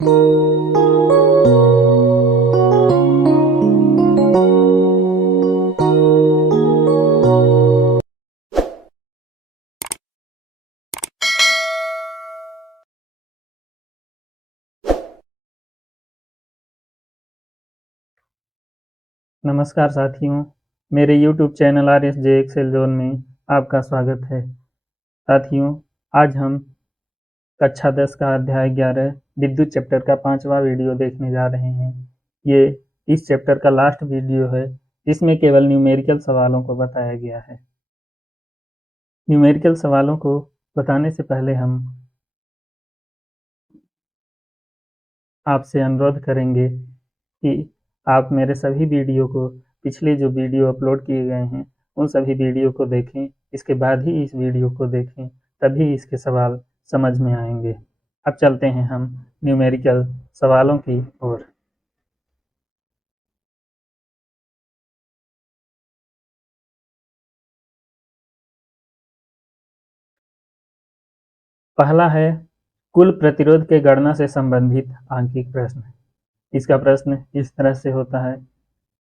नमस्कार साथियों, मेरे YouTube channel RSJ Excel zone में आपका स्वागत है। साथियों, आज हम कक्षा 10 का अध्याय 11 विद्युत चैप्टर का 5वां वीडियो देखने जा रहे हैं। ये इस चैप्टर का लास्ट वीडियो है, जिसमें केवल न्यूमेरिकल सवालों को बताया गया है। न्यूमेरिकल सवालों को बताने से पहले हम आपसे अनुरोध करेंगे कि आप मेरे सभी वीडियो को, पिछले जो वीडियो अपलोड किए गए हैं, उन सभी वीडियो को देखें। इसके बाद ही इस वीडियो को देखें, तभी इसके सवाल समझ में आएंगे। अब चलते हैं हम न्यूमेरिकल सवालों की ओर। पहला है कुल प्रतिरोध के गणना से संबंधित आंकिक प्रश्न। इसका प्रश्न इस तरह से होता है।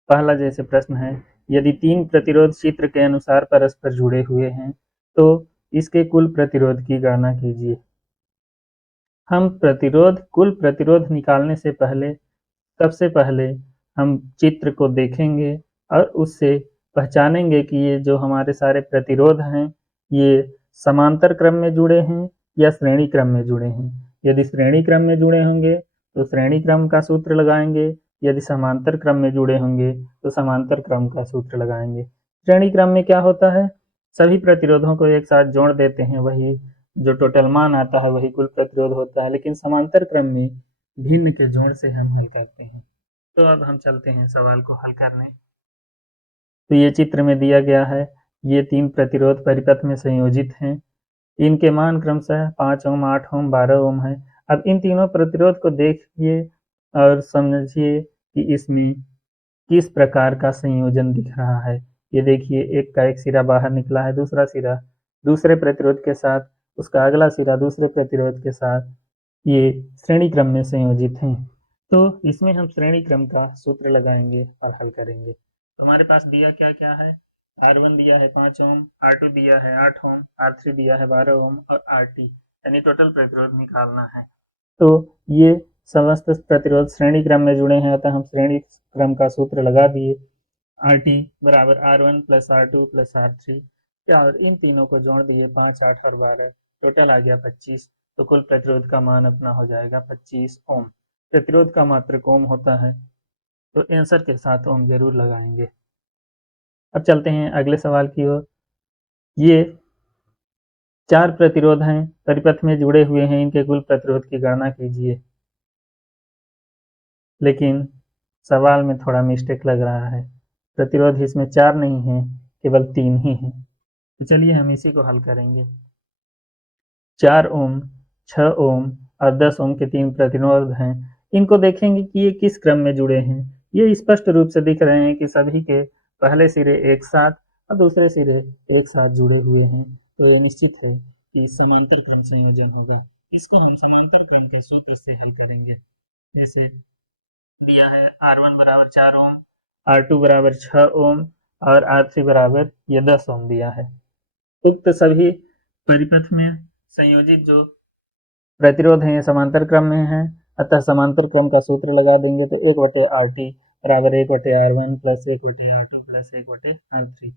पहला जैसे प्रश्न है, यदि 3 प्रतिरोध चित्र के अनुसार परस्पर जुड़े हुए हैं, तो इसके कुल प्रतिरोध की गणना कीजिए। हम कुल प्रतिरोध निकालने से पहले, सबसे पहले हम चित्र को देखेंगे और उससे पहचानेंगे कि ये जो हमारे सारे प्रतिरोध हैं, ये समांतर क्रम में जुड़े हैं या श्रेणी क्रम में जुड़े हैं। यदि श्रेणी क्रम में जुड़े होंगे तो श्रेणी क्रम का सूत्र लगाएंगे, यदि समांतर क्रम में जुड़े होंगे तो समांतर क्रम का सूत्र लगाएंगे। श्रेणी क्रम में क्या होता है, सभी प्रतिरोधों को एक साथ जोड़ देते हैं, वही जो टोटल मान आता है वही कुल प्रतिरोध होता है। लेकिन समांतर क्रम में भिन्न के जोड़ से हम हल करते हैं। तो अब हम चलते हैं सवाल को हल करने। तो ये चित्र में दिया गया है, ये 3 प्रतिरोध परिपथ में संयोजित हैं। इनके मान क्रमशः 5 ओम, 8 ओम, 12 ओम है। अब इन तीनों प्रतिरोध को देखिए और समझिए कि इसमें किस प्रकार का संयोजन दिख रहा है। ये देखिए, एक का एक सिरा बाहर निकला है, दूसरा सिरा दूसरे प्रतिरोध के साथ, उसका अगला सिरा दूसरे प्रतिरोध के साथ, ये श्रेणी क्रम में संयोजित हैं। तो इसमें हम श्रेणी क्रम का सूत्र लगाएंगे और हल करेंगे। तो हमारे पास दिया क्या क्या है, R1 दिया है 5 ओम, R2 दिया है 8 ओम, R3 दिया है 12 ओम और RT यानी टोटल प्रतिरोध निकालना है। तो ये समस्त प्रतिरोध श्रेणी क्रम में जुड़े हैं, अतः हम श्रेणी क्रम का सूत्र लगा दिए। RT बराबर R1 plus R2 plus R3, और इन तीनों को जोड़ दिए, 5, 8 और 12, टोटल आ गया 25। तो कुल प्रतिरोध का मान अपना हो जाएगा 25 ओम। प्रतिरोध का मात्रक ओम होता है, तो आंसर के साथ ओम जरूर लगाएंगे। अब चलते हैं अगले सवाल की ओर। ये 4 प्रतिरोध हैं, परिपथ में जुड़े हुए हैं, इनके कुल प्रतिरोध की गणना कीजिए। लेकिन सवाल में थोड़ा मिस्टेक लग रहा है, प्रतिरोध इसमें 4 नहीं है, केवल 3 ही है। तो चलिए हम इसी को हल करेंगे। 4 ओम, 6 ओम और 10 ओम के 3 प्रतिरोध हैं। इनको देखेंगे कि ये किस क्रम में जुड़े हैं। ये स्पष्ट रूप से दिख रहे हैं कि सभी के पहले सिरे एक साथ और दूसरे सिरे एक साथ जुड़े हुए हैं। तो ये निश्चित है कि समांतर क्रम संयोजन होगा। इसको हम समांतर क्रम के सूत्र से हल करेंगे। जैसे दिया है R1 बराबर 4 ओम, R2 बराबर 6 ओम और R3 बराबर ये 10 ओम दिया है। उक्त सभी परिपथ में संयोजित जो प्रतिरोध है ये समांतर क्रम में है, अतः समांतर क्रम का सूत्र लगा देंगे। तो 1/RT बराबर 1/R1 plus 1/R2 plus 1/R3।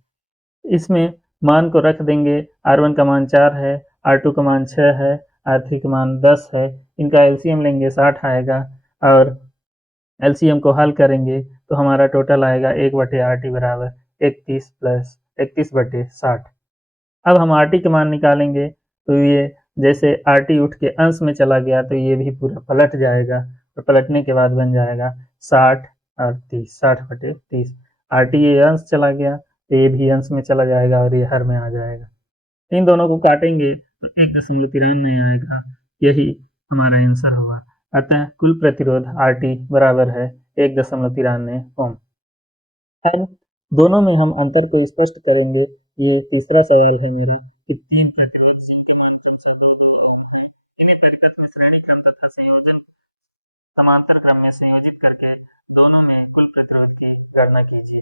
इसमें मान को रख देंगे। R1 का मान 4 है, R2 का मान 6 है, R3 का मान 10 है। इनका एलसीएम लेंगे 60 आएगा, और एलसीएम को हल करेंगे तो हमारा टोटल आएगा 1/RT बराबर 31 प्लस 31/60। अब हम RT के मान निकालेंगे, तो ये जैसे RT उठ के अंश में चला गया तो ये भी पूरा पलट जाएगा, और पलटने के बाद बन जाएगा 60 और 30, 60/30। RT ये अंश चला गया तो ये भी अंश में चला जाएगा और ये हर में आ जाएगा। इन दोनों को काटेंगे तो 1.93 आएगा, यही हमारा आंसर होगा। अतः कुल प्रतिरोध RT बराबर है 1.93 ओम। खैर, दोनों में हम अंतर को स्पष्ट करेंगे। ये तीसरा सवाल है मेरा कि 3 प्रतिरोध के मान कौन से दिए गए हैं। इन्हीं परिपथ में श्रेणी क्रम तथा संयोजन समांतर क्रम में संयोजित करके दोनों में कुल प्रतिरोध की गणना कीजिए।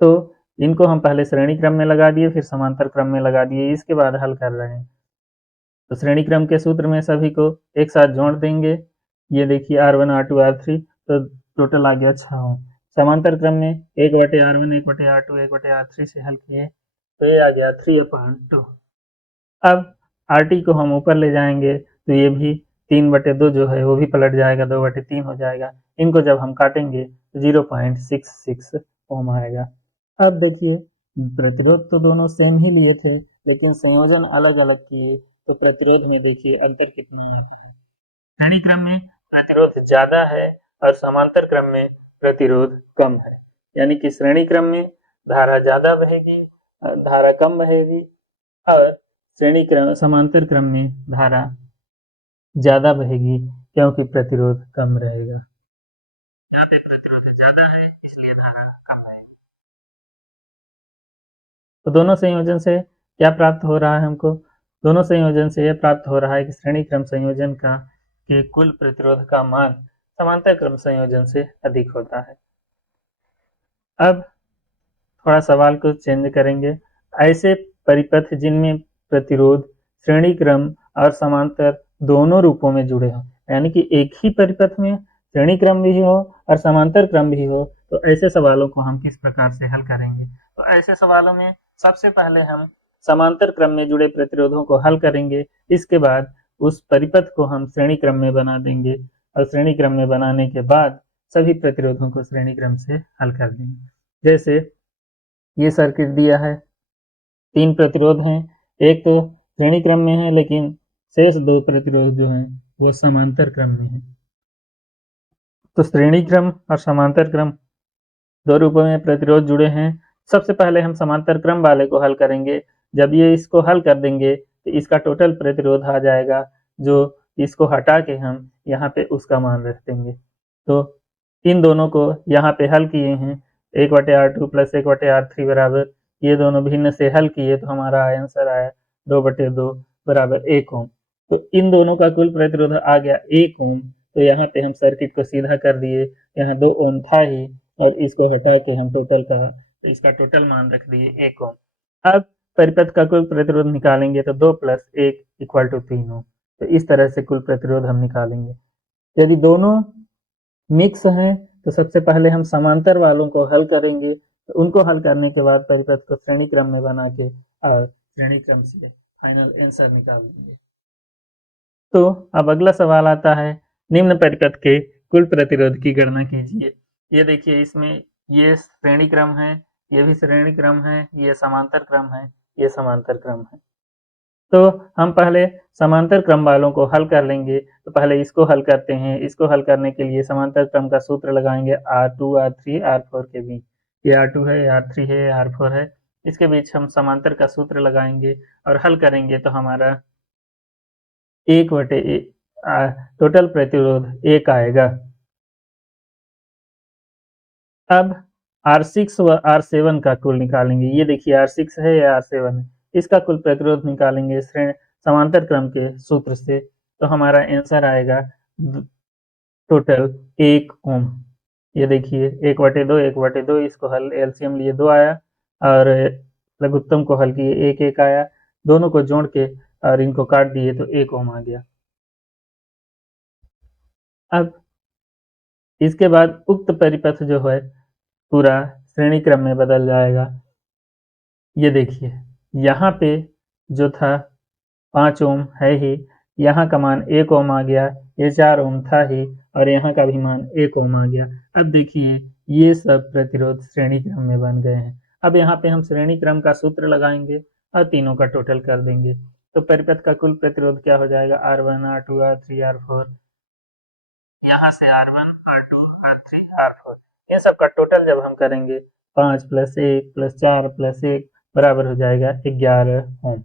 तो इनको हम पहले श्रेणी क्रम में लगा दिए, फिर समांतर क्रम में लगा दिए, इसके बाद हल कर रहे हैं। तो श्रेणी क्रम के सूत्र में सभी को एक साथ जोड़ देंगे। ये देखिए R1 R2 R3, तो टोटल आ गया 6 ओम। समांतर क्रम में 1/R1 1/R2 1/R3 से हल किए तो ये आ गया 3/2। अब RT को हम ऊपर ले जाएंगे तो ये भी 3/2 जो है वो भी पलट जाएगा, 2/3 हो जाएगा। इनको जब हम काटेंगे तो 0.66 ओम आएगा। अब देखिए प्रतिरोध तो दोनों सेम ही लिए थे, लेकिन संयोजन अलग अलग किए तो प्रतिरोध में देखिए अंतर कितना आता है। श्रेणी क्रम में प्रतिरोध ज्यादा है और समांतर क्रम में प्रतिरोध कम है, यानी कि श्रेणी क्रम में धारा ज्यादा बहेगी, धारा कम बहेगी, और श्रेणी क्रम समांतर क्रम में धारा ज्यादा बहेगी क्योंकि प्रतिरोध कम रहेगा। यहाँ पे प्रतिरोध ज्यादा है इसलिए धारा कम है। तो दोनों संयोजन से क्या प्राप्त हो रहा है हमको? दोनों संयोजन से यह प्राप्त हो रहा है कि श्रेणी क्रम संयोजन का के कुल प्रतिरोध का मान समांतर क्रम संयोजन से अधिक होता है। अब थोड़ा सवाल को चेंज करेंगे। ऐसे परिपथ जिनमें प्रतिरोध श्रेणी क्रम और समांतर दोनों रूपों में जुड़े हों, यानी कि एक ही परिपथ में श्रेणी क्रम भी हो और समांतर क्रम भी हो, तो ऐसे सवालों को हम किस प्रकार से हल करेंगे? तो ऐसे सवालों में सबसे पहले हम समांतर क्रम में जुड़े प्रतिरोधों को हल करेंगे, इसके बाद उस परिपथ को हम श्रेणी क्रम में बना देंगे और श्रेणी क्रम में बनाने के बाद सभी प्रतिरोधों को श्रेणी क्रम से हल कर देंगे। जैसे ये सर्किट दिया है, 3 प्रतिरोध हैं, एक तो श्रेणी क्रम में है लेकिन शेष 2 प्रतिरोध जो हैं वो समांतर क्रम में है। तो श्रेणी क्रम और समांतर क्रम दो रूपों में प्रतिरोध जुड़े हैं। सबसे पहले हम समांतर क्रम वाले को हल करेंगे। जब ये इसको हल कर देंगे तो इसका टोटल प्रतिरोध आ जाएगा, जो इसको हटा के हम यहाँ पे उसका मान रख देंगे। तो इन दोनों को यहाँ पे हल किए हैं, 1/R2 प्लस 1/R3 बराबर, ये दोनों भिन्न से हल किए तो हमारा आंसर आया 2/2 बराबर 1 ओम। तो इन दोनों का कुल प्रतिरोध आ गया 1 ओम। तो यहाँ पे हम सर्किट को सीधा कर दिए, यहाँ 2 ओम था ही और इसको हटा के हम टोटल का इसका टोटल मान रख दिए 1 ओम। अब परिपथ का कुल प्रतिरोध निकालेंगे तो 2 प्लस 1 इक्वल टू 3 ओम। तो इस तरह से कुल प्रतिरोध हम निकालेंगे। यदि दोनों मिक्स हैं तो सबसे पहले हम समांतर वालों को हल करेंगे, तो उनको हल करने के बाद परिपथ को श्रेणी क्रम में बना के और श्रेणी क्रम से फाइनल आंसर निकाल देंगे। तो अब अगला सवाल आता है, निम्न परिपथ के कुल प्रतिरोध की गणना कीजिए। ये देखिए इसमें ये श्रेणी क्रम है, ये भी श्रेणी क्रम है, ये समांतर क्रम है, ये समांतर क्रम है। तो हम पहले समांतर क्रम वालों को हल कर लेंगे। तो पहले इसको हल करते हैं। इसको हल करने के लिए समांतर क्रम का सूत्र लगाएंगे R2 R3 R4 के बीच। ये R2 है, R3 है, R4 है, इसके बीच हम समांतर का सूत्र लगाएंगे और हल करेंगे तो हमारा 1/1 टोटल प्रतिरोध 1 आएगा। अब R6 व R7 का कुल निकालेंगे। ये देखिए R6 है या R7 है, इसका कुल प्रतिरोध निकालेंगे समांतर क्रम के सूत्र से, तो हमारा आंसर आएगा टोटल 1 ओम। ये देखिए 1/2 1/2, इसको हल एलसीएम लिए 2 आया और लघुत्तम को हल किए 1 1 आया, दोनों को जोड़ के और इनको काट दिए तो 1 ओम आ गया। अब इसके बाद उक्त परिपथ जो है पूरा श्रेणी क्रम में बदल जाएगा। ये देखिए यहाँ पे जो था 5 ओम है ही, यहाँ का मान 1 ओम आ गया, ये 4 ओम था ही और यहाँ का भी मान 1 ओम आ गया। अब देखिए ये सब प्रतिरोध श्रेणी क्रम में बन गए हैं। अब यहाँ पे हम श्रेणी क्रम का सूत्र लगाएंगे और तीनों का टोटल कर देंगे। तो परिपथ का कुल प्रतिरोध क्या हो जाएगा? R1 R2 R3 R4, यहाँ से R1 R2 R3 R4, ये सब का टोटल जब हम करेंगे 5 + 1 + 4 + 1 बराबर हो जाएगा 11 ओम।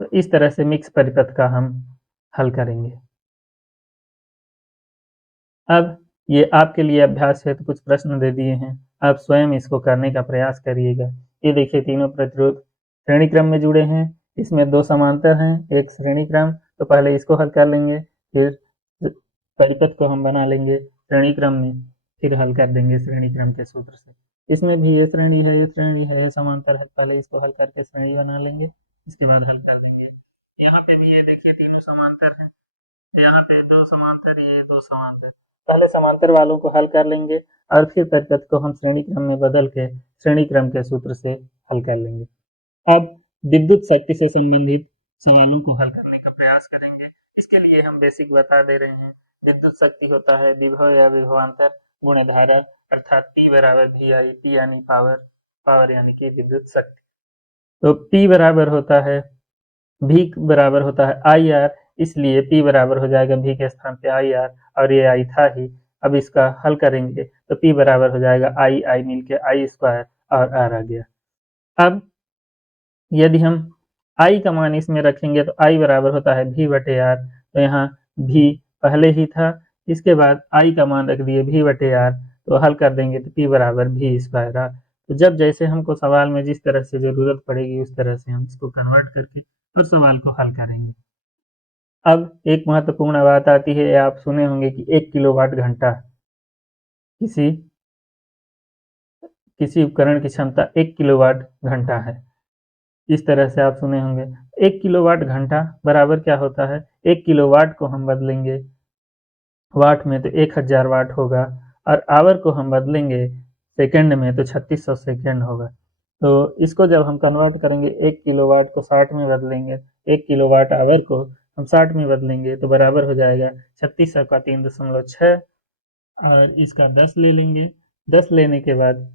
तो इस तरह से मिक्स परिपथ का हम हल करेंगे। अब ये आपके लिए अभ्यास है तो कुछ प्रश्न दे दिए हैं, आप स्वयं इसको करने का प्रयास करिएगा। ये देखिए तीनों प्रतिरोध श्रेणी क्रम में जुड़े हैं, इसमें 2 समांतर हैं, एक श्रेणी क्रम, तो पहले इसको हल कर लेंगे, फिर परिपथ को हम बना लेंगे श्रेणी क्रम में, फिर हल कर देंगे श्रेणी क्रम के सूत्र से। इसमें भी ये श्रेणी है, ये श्रेणी है, ये समांतर है, पहले इसको हल करके श्रेणी बना लेंगे, इसके बाद हल कर देंगे। यहाँ पे भी ये देखिए तीनों समांतर हैं, यहाँ पे दो समांतर, ये दो समांतर, पहले समांतर वालों को हल कर लेंगे और फिर परिपथ को हम श्रेणी क्रम में बदल के श्रेणी क्रम के सूत्र से हल कर लेंगे। अब विद्युत शक्ति से संबंधित सवालों को हल करने का प्रयास करेंगे। इसके लिए हम बेसिक बता दे रहे हैं। विद्युत शक्ति होता है विभव या विभवांतर गुणा धारा, अर्थात P बराबर वी आई, P यानी पावर, पावर यानी कि विद्युत शक्ति। तो P बराबर होता है, V बराबर होता है आई आर, इसलिए P बराबर हो जाएगा V के स्थान पे आई आर, और ये आई था ही। अब इसका हल करेंगे तो P बराबर हो जाएगा आई आई मिलके आई स्क्वायर और आर आ गया। अब यदि हम I का मान इसमें रखेंगे तो I बराबर होता है V बटे आर, तो यहाँ V पहले ही था, इसके बाद I का मान रख दिए V बटे आर, तो हल कर देंगे तो P बराबर V स्क्वायर आर। तो जब जैसे हमको सवाल में जिस तरह से जरूरत पड़ेगी उस तरह से हम इसको कन्वर्ट करके और सवाल को हल करेंगे। अब एक महत्वपूर्ण बात आती है, आप सुने होंगे कि 1 किलोवाट घंटा, किसी उपकरण की क्षमता 1 किलोवाट घंटा है, इस तरह से आप सुने होंगे। 1 किलोवाट घंटा बराबर क्या होता है, 1 किलोवाट को हम बदलेंगे वाट में तो 1000 वाट होगा, और आवर को हम बदलेंगे सेकंड में तो 3600 सेकंड होगा। तो इसको जब हम कन्वर्ट करेंगे, 1 किलोवाट को 60 में बदलेंगे, 1 किलोवाट आवर को हम 60 में बदलेंगे तो बराबर हो जाएगा 3600 का 3.6, और इसका 10 ले लेंगे। 10 लेने के बाद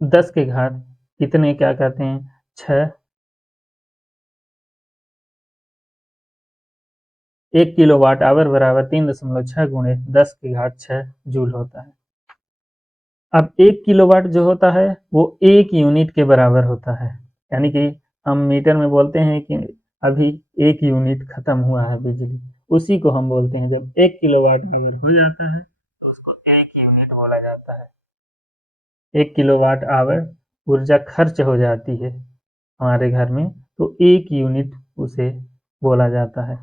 10 के घात कितने क्या कहते हैं 6, 1 किलोवाट आवर बराबर 3.6 गुणे 10 की घात 6 जूल होता है। अब 1 किलोवाट जो होता है वो 1 यूनिट के बराबर होता है, यानी कि हम मीटर में बोलते हैं कि अभी 1 यूनिट खत्म हुआ है बिजली, उसी को हम बोलते हैं। जब 1 किलोवाट आवर हो जाता है तो उसको 1 यूनिट बोला जाता है। 1 किलोवाट आवर ऊर्जा खर्च हो जाती है हमारे घर में, तो 1 यूनिट उसे बोला जाता है।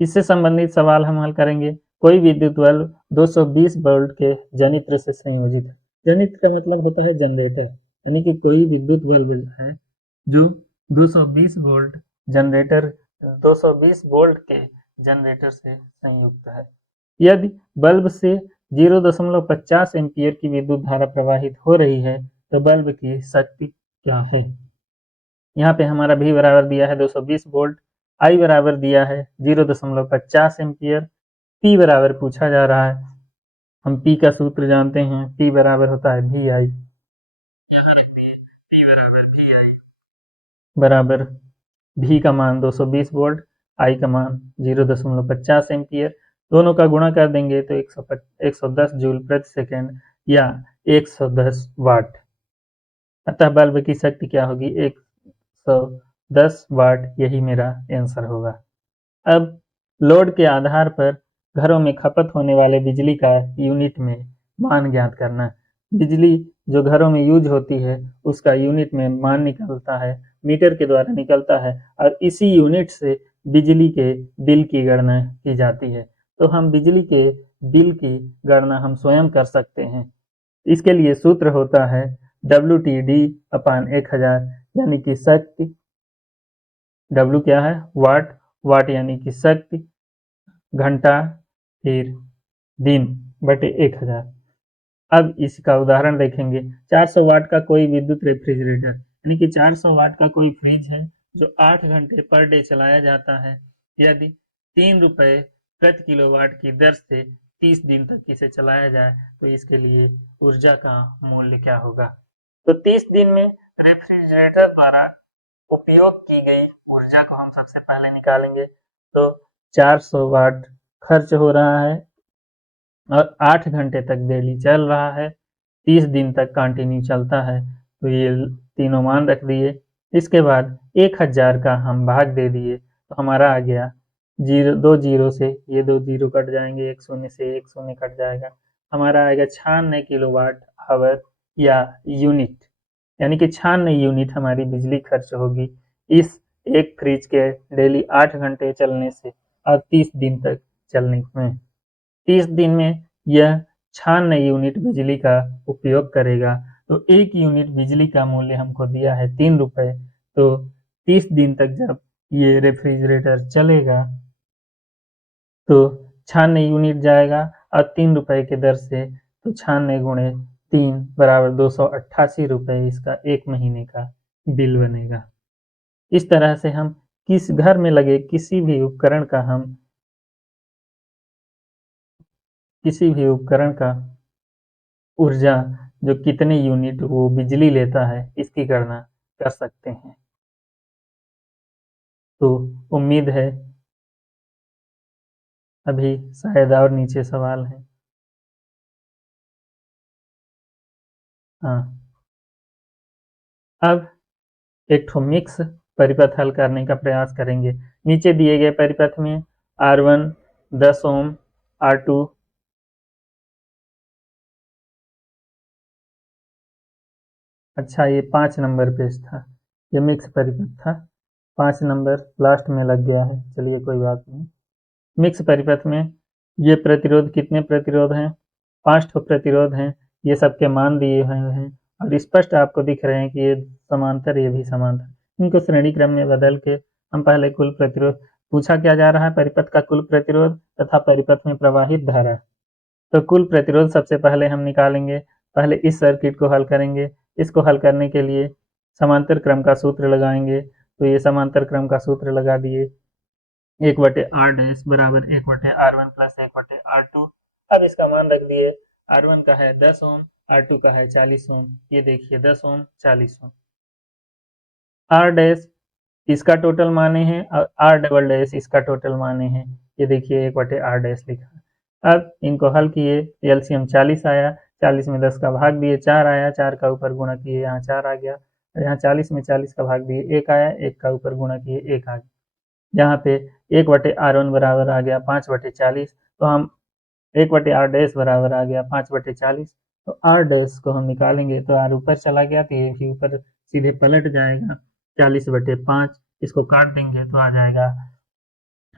इससे संबंधित सवाल हम हल करेंगे। कोई विद्युत बल्ब 220 वोल्ट के जनित्र से संयोजित है। जनित्र का मतलब होता है जनरेटर, यानी कि कोई विद्युत बल्ब है जो 220 वोल्ट जनरेटर 220 वोल्ट के जनरेटर से संयुक्त है। यदि बल्ब से 0.50 एम्पियर की विद्युत धारा प्रवाहित हो रही है तो बल्ब की शक्ति क्या है। यहाँ पे हमारा V बराबर दिया है 220 वोल्ट, I बराबर दिया है 0.50 एम्पियर, P बराबर पूछा जा रहा है। हम P का सूत्र जानते हैं, P बराबर होता है वी आई, P बराबर वी आई बराबर V का मान 220 वोल्ट, I का मान 0.50 एम्पियर, दोनों का गुणा कर देंगे तो 110 जूल प्रति सेकेंड या 110 वाट। अतः बल्ब की शक्ति क्या होगी 110 वाट, यही मेरा आंसर होगा। अब लोड के आधार पर घरों में खपत होने वाले बिजली का यूनिट में मान ज्ञात करना। बिजली जो घरों में यूज होती है उसका यूनिट में मान निकलता है, मीटर के द्वारा निकलता है, और इसी यूनिट से बिजली के बिल की गणना की जाती है। तो हम बिजली के बिल की गणना हम स्वयं कर सकते हैं। इसके लिए सूत्र होता है WTD अपान 1000, यानी कि शक्ति, W क्या है वाट, वाट यानी कि शक्ति, घंटा, फिर दिन बटे 1000। अब इसका उदाहरण देखेंगे। 400 वाट का कोई विद्युत रेफ्रिजरेटर, यानी कि 400 वाट का कोई फ्रिज है जो 8 घंटे पर डे चलाया जाता है। यदि 3 रुपए प्रति किलोवाट की दर से 30 दिन तक इसे चलाया जाए तो इसके लिए ऊर्जा का मूल्य क्या होगा। तो 30 दिन में रेफ्रिजरेटर द्वारा उपयोग की गई ऊर्जा को हम सबसे पहले निकालेंगे। तो 400 वाट खर्च हो रहा है और 8 घंटे तक डेली चल रहा है, 30 दिन तक कंटिन्यू चलता है, तो ये तीनों मान रख दिए। इसके बाद 1000 का हम भाग दे दिए तो हमारा आ गया जीरो, 2 जीरो से ये 2 जीरो कट जाएंगे, 1 शून्य से 1 शून्य कट जाएगा, हमारा आएगा 96 किलोवाट आवर या यूनिट, यानी कि 96 यूनिट हमारी बिजली खर्च होगी इस एक फ्रिज के डेली 8 घंटे चलने से और 30 दिन तक चलने में 30 दिन में यह 96 यूनिट बिजली का उपयोग करेगा। तो 1 यूनिट बिजली का मूल्य हमको दिया है 3 रुपए। तो 30 दिन तक जब ये रेफ्रिजरेटर चलेगा तो 96 यूनिट जाएगा और 3 रुपए के दर से, तो 96 गुणे 3 बराबर 288 रुपए इसका 1 महीने का बिल बनेगा। इस तरह से हम किस घर में लगे किसी भी उपकरण का ऊर्जा जो कितने यूनिट वो बिजली लेता है इसकी गणना कर सकते हैं। तो उम्मीद है अभी शायद और नीचे सवाल है। हाँ, अब एक ठो मिक्स परिपथ हल करने का प्रयास करेंगे। नीचे दिए गए परिपथ में R1 10 ओम, R2 अच्छा ये 5 नंबर पेज था, ये मिक्स परिपथ था, 5 नंबर लास्ट में लग गया है, चलिए कोई बात नहीं। मिक्स परिपथ में ये प्रतिरोध कितने प्रतिरोध हैं? 5 ठो प्रतिरोध हैं, ये सबके मान दिए हुए हैं और स्पष्ट आपको दिख रहे हैं कि ये समांतर, ये भी समांतर। इनको श्रेणी क्रम में बदल के हम पहले कुल प्रतिरोध, पूछा क्या जा रहा है? परिपथ का कुल प्रतिरोध तथा परिपथ में प्रवाहित धारा। तो कुल प्रतिरोध सबसे पहले हम निकालेंगे। पहले इस सर्किट को हल करेंगे। इसको हल करने के लिए समांतर क्रम का सूत्र लगाएंगे। तो ये समांतर क्रम का सूत्र लगा दिए, 1/r डैश बराबर 1/r1 प्लस 1/r2। अब इसका मान रख दिए, R1 का है 10 ओम, R2 का है 40 ओम। ये देखिए 10 ओम 40 ओम। R डैश इसका टोटल माने हैं और R डबल डैश इसका टोटल माने हैं। ये देखिए 1/r डैश लिखा। अब इनको हल किए, एलसीएम 40 आया, 40 में 10 का भाग दिए 4 आया, 4 का ऊपर गुणा किए यहाँ 4 आ गया, और यहाँ 40 में 40 का भाग दिए 1 आया, 1 का ऊपर गुणा किए 1 आ गया। यहाँ पे 1/r1 बराबर आ गया 5/40। तो हम 1/r डैश बराबर आ गया 5/40। तो r डैश को हम निकालेंगे तो r ऊपर चला गया, तो ये भी ऊपर सीधे पलट जाएगा, 40/5। इसको काट देंगे तो आ जाएगा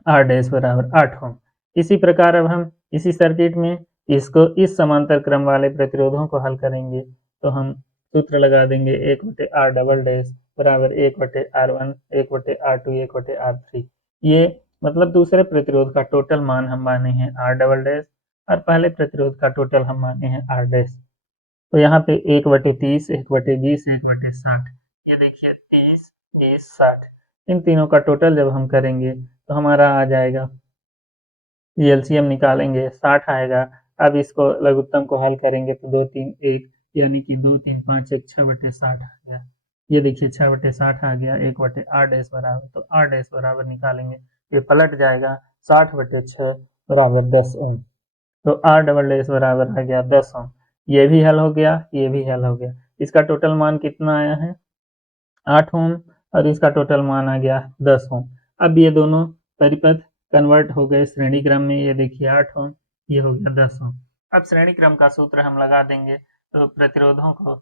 r डैश बराबर 8 ओम। इसी प्रकार अब हम इसी सर्किट में इसको इस समांतर क्रम वाले प्रतिरोधों को हल करेंगे। तो हम सूत्र लगा देंगे, 1/r डबल डैश बराबर 1/r1, 1/r2, 1/r3। ये मतलब दूसरे प्रतिरोध का टोटल मान हम माने हैं r डबल डैश और पहले प्रतिरोध का टोटल हम माने हैं r डैश। तो यहाँ पे 1/30, 1/20, 1/60, ये देखिए 30, 20, 60, इन तीनों का टोटल जब हम करेंगे तो हमारा आ जाएगा, एलसीएम निकालेंगे 60 आएगा। अब इसको लघुत्तम को हल करेंगे तो 2 3 1, यानी कि 2 3 5 1 6/60 आ गया। ये देखिए 6/60 आ गया, 1/r डैश बराबर, तो r डैश बराबर निकालेंगे, ये पलट जाएगा 60/6 बराबर 10 ओम। तो r डबल डैश बराबर आ गया 10 ओम। ये भी हल हो गया, ये भी हल हो गया। इसका टोटल मान कितना आया है? 8 ओम, और इसका टोटल मान आ गया 10 ओम। अब ये दोनों परिपथ कन्वर्ट हो गए श्रेणी क्रम में, ये देखिए 8 ओम, ये हो गया 10 ओम। अब श्रेणी क्रम का सूत्र हम लगा देंगे, तो प्रतिरोधों को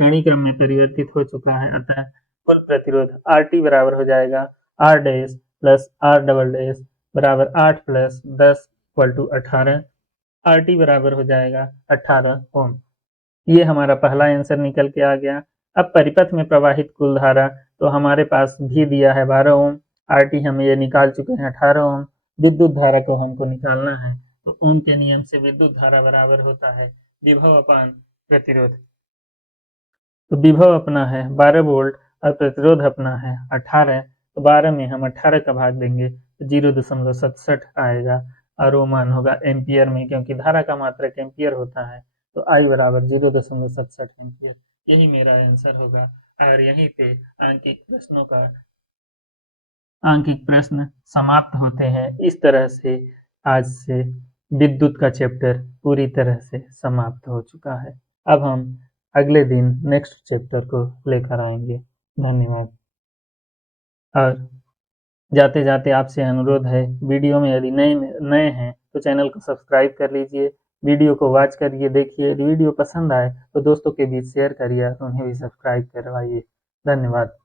श्रेणी क्रम में परिवर्तित हो चुका है, अतः कुल प्रतिरोध RT बराबर हो जाएगा R dash plus R double dash बराबर 8 प्लस 10 इक्वल टू 18। RT बराबर हो जाएगा 18 ओम। ये हमारा पहला आंसर निकल के आ गया। अब परिपथ में प्रवाहित कुल धारा, तो हमारे पास भी दिया है 12 ओम, RT हम ये निकाल चुके हैं 18 ओम। विद्युत धारा को हमको निकालना है, तो ओम के नियम से विद्युत धारा बराबर होता है विभव अपान प्रतिरोध। तो विभव अपना है 12 वोल्ट और प्रतिरोध अपना है 18, तो 12 में हम 18 का भाग देंगे तो 0.67 आएगा, और वो मान होगा एम्पियर में, क्योंकि धारा का मात्रक एम्पियर होता है। तो I बराबर 0.67 एम्पियर, यही मेरा आंसर होगा। और यहीं पे आंकिक प्रश्न समाप्त होते हैं। इस तरह से आज से विद्युत का चैप्टर पूरी तरह से समाप्त हो चुका है। अब हम अगले दिन नेक्स्ट चैप्टर को लेकर आएंगे। धन्यवाद। और जाते जाते आपसे अनुरोध है, वीडियो में यदि नए हैं तो चैनल को सब्सक्राइब कर लीजिए, वीडियो को वॉच करिए, देखिए, यदि वीडियो पसंद आए तो दोस्तों के बीच शेयर करिए और उन्हें भी सब्सक्राइब करवाइए। धन्यवाद।